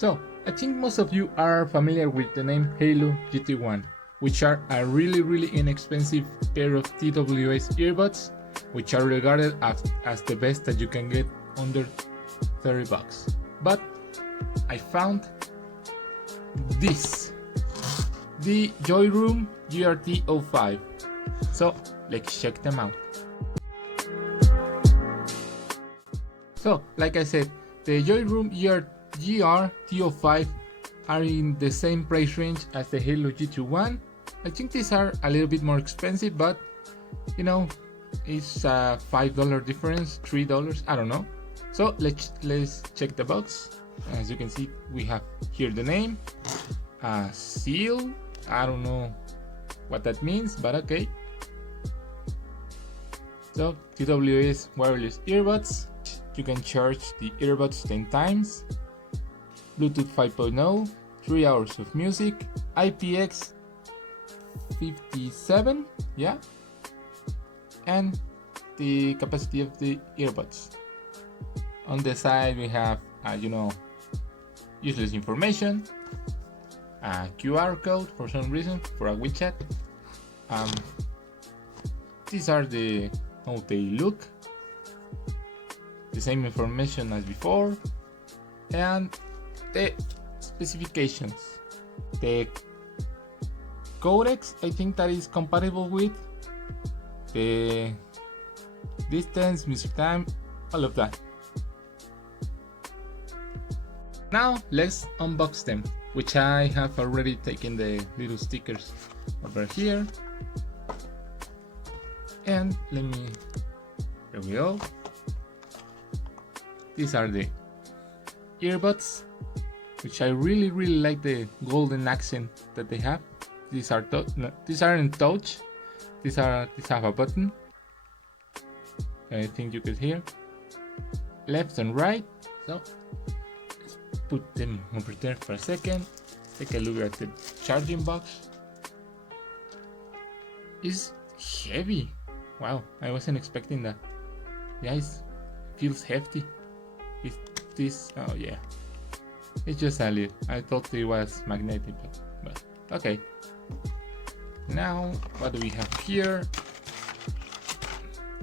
So, I think most of you are familiar with the name Haylou GT1, which are a really inexpensive pair of TWS earbuds, which are regarded as the best that you can get under 30 bucks. But I found this, the Joyroom JR-T05. So let's check them out. So, like I said, the Joyroom JR-T05 are in the same price range as the Haylou GT1. I think these are a little bit more expensive, but you know, it's a $5 difference, $3, I don't know. So let's check the box. As you can see, we have here the name, a seal. I don't know what that means, but okay. So TWS wireless earbuds. You can charge the earbuds 10 times. Bluetooth 5.0, 3 hours of music, IPX57, yeah, and the capacity of the earbuds. On the side we have, useless information, a QR code for some reason, for a WeChat. These are how they look. The same information as before, and the specifications. The codecs, I think that is compatible with the distance, music time, all of that. Now let's unbox them, which I have already taken the little stickers over here. And here we go. These are the earbuds, which I really like the golden accent that they have. These aren't touch. These have a button. I think you could hear left and right. So let's put them over there for a second. Take a look at the charging box. It's heavy. Wow, I wasn't expecting that. Yeah, it feels hefty. Is this? Oh yeah, it's just a little. I thought it was magnetic, but okay. Now what do we have here?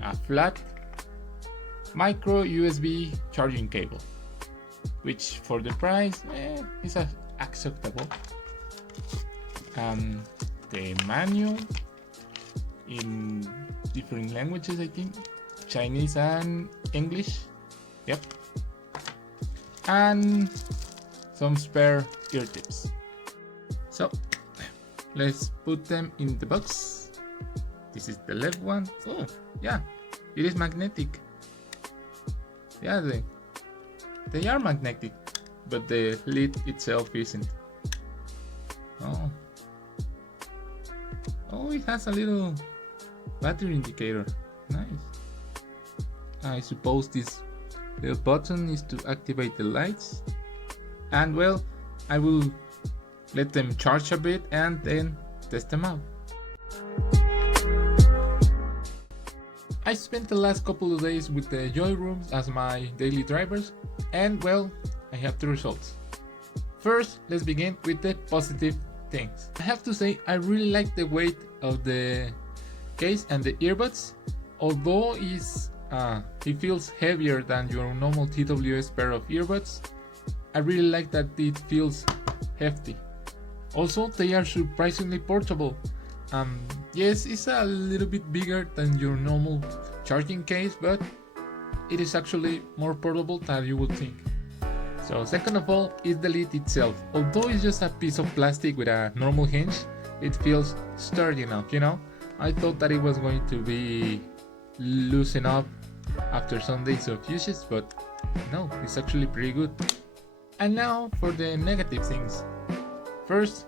A flat micro USB charging cable, which for the price is acceptable. The manual in different languages, I think, Chinese and English. Yep. And some spare ear tips. So let's put them in the box. This is the left one. Oh yeah, it is magnetic. Yeah, they are magnetic, but the lid itself isn't. Oh, it has a little battery indicator. Nice. I suppose this little button is to activate the lights, and well, I will let them charge a bit and then test them out. I spent the last couple of days with the Joyrooms as my daily drivers, and well, I have the results. First, let's begin with the positive things. I have to say, I really like the weight of the case and the earbuds. Although it feels heavier than your normal TWS pair of earbuds, I really like that it feels hefty. Also, they are surprisingly portable. Yes, it's a little bit bigger than your normal charging case, but it is actually more portable than you would think. So second of all is the lid itself. Although it's just a piece of plastic with a normal hinge, it feels sturdy enough, you know? I thought that it was going to be loosen up after some days of usage, but no, it's actually pretty good. And now for the negative things. First,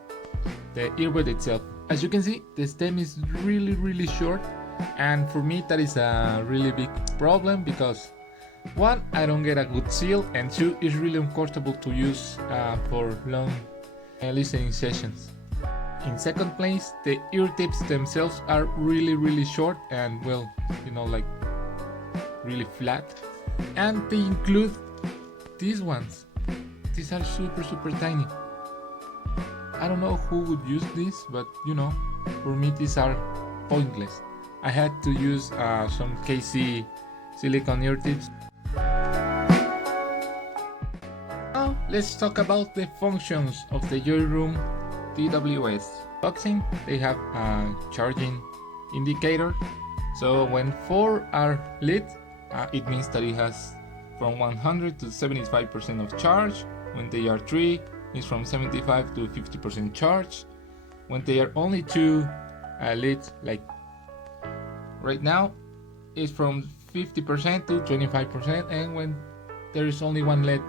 the earbud itself. As you can see, the stem is really short, and for me that is a really big problem because one, I don't get a good seal, and two, it's really uncomfortable to use for long listening sessions. In second place, the ear tips themselves are really short and, well, you know, like really flat, and they include these ones. these are super tiny. I don't know who would use this, but you know, for me these are pointless. I had to use some KC silicone ear tips. Now let's talk about the functions of the Joyroom TWS. Boxing, they have a charging indicator. So when 4 are lit, it means that it has from 100 to 75% of charge. When they are 3, it's from 75 to 50% charge. When they are only 2 lit, like right now, it's from 50% to 25%, and when there is only one LED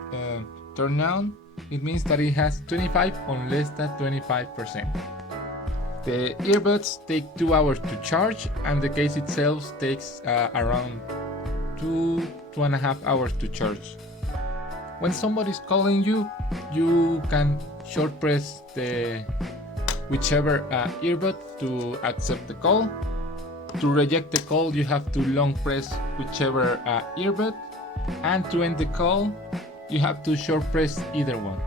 turned on, it means that it has 25 or less than 25%. The earbuds take 2 hours to charge, and the case itself takes around 2.5 hours to charge. When somebody's calling you, you can short press the whichever earbud to accept the call. To reject the call, you have to long press whichever earbud, and to end the call, you have to short press either one.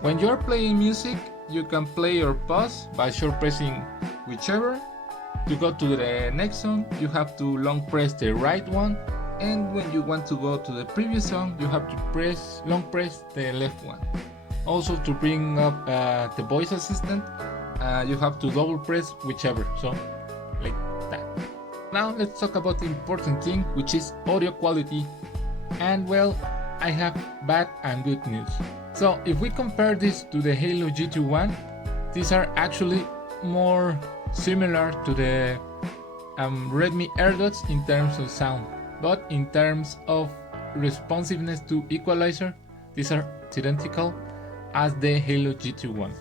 When you're playing music, you can play or pause by short pressing whichever. To go to the next song, you have to long press the right one, and when you want to go to the previous song, you have to long press the left one. Also, to bring up the voice assistant, you have to double press whichever, so like that. Now let's talk about the important thing, which is audio quality. And well, I have bad and good news. So if we compare this to the Haylou GT1, these are actually more similar to the Redmi AirDots in terms of sound, but in terms of responsiveness to equalizer, these are identical as the Haylou GT1.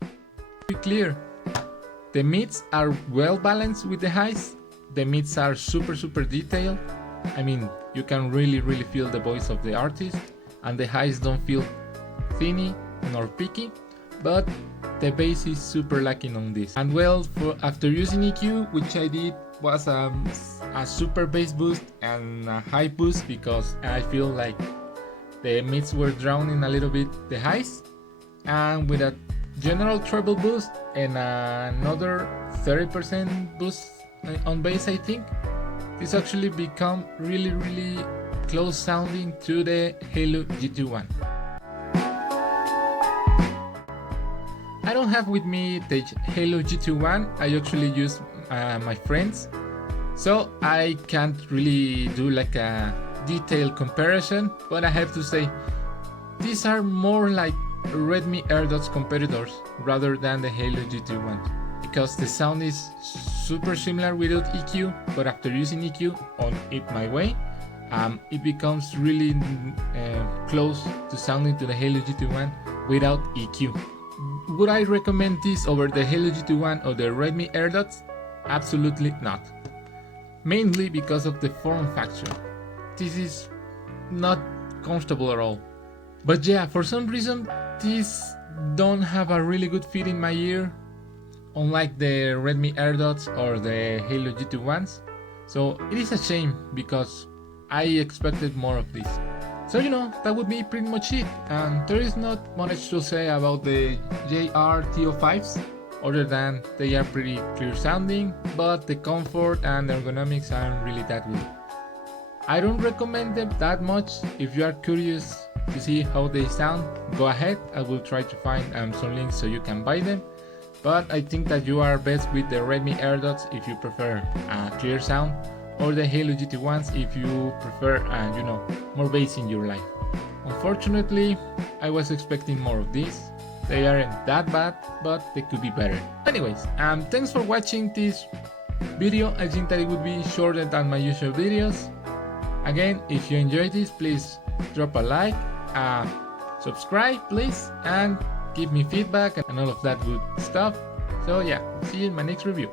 To be clear, the mids are well balanced with the highs. The mids are super detailed. I mean, you can really feel the voice of the artist, and the highs don't feel thinny nor picky, but the bass is super lacking on this. And well, after using EQ, which I did was a super bass boost and a high boost, because I feel like the mids were drowning a little bit the highs, and with a general treble boost and another 30% boost on bass, I think this actually become really close sounding to the Haylou GT1. I don't have with me the Haylou GT1, I actually use my friends, so I can't really do like a detailed comparison, but I have to say these are more like Redmi AirDots competitors rather than the Haylou GT1, because the sound is super similar without EQ, but after using EQ on it my way, it becomes really close to sounding to the Haylou GT1 without EQ. Would I recommend this over the Haylou GT1 or the Redmi AirDots? Absolutely not. Mainly because of the form factor. This is not comfortable at all. But yeah, for some reason these don't have a really good fit in my ear, unlike the Redmi AirDots or the Haylou GT1s. So it is a shame, because I expected more of this. So you know, that would be pretty much it. And there is not much to say about the JR-T05s, other than they are pretty clear sounding, but the comfort and ergonomics aren't really that good. I don't recommend them that much. If you are curious to see how they sound, go ahead. I will try to find some links so you can buy them. But I think that you are best with the Redmi AirDots if you prefer clear sound, or the Haylou GT1s if you prefer you know, more bass in your life. Unfortunately, I was expecting more of this. They aren't that bad, but they could be better. Anyways, thanks for watching this video. I think that it would be shorter than my usual videos. Again, if you enjoyed this, please drop a like, subscribe please, and give me feedback and all of that good stuff. So yeah, see you in my next review.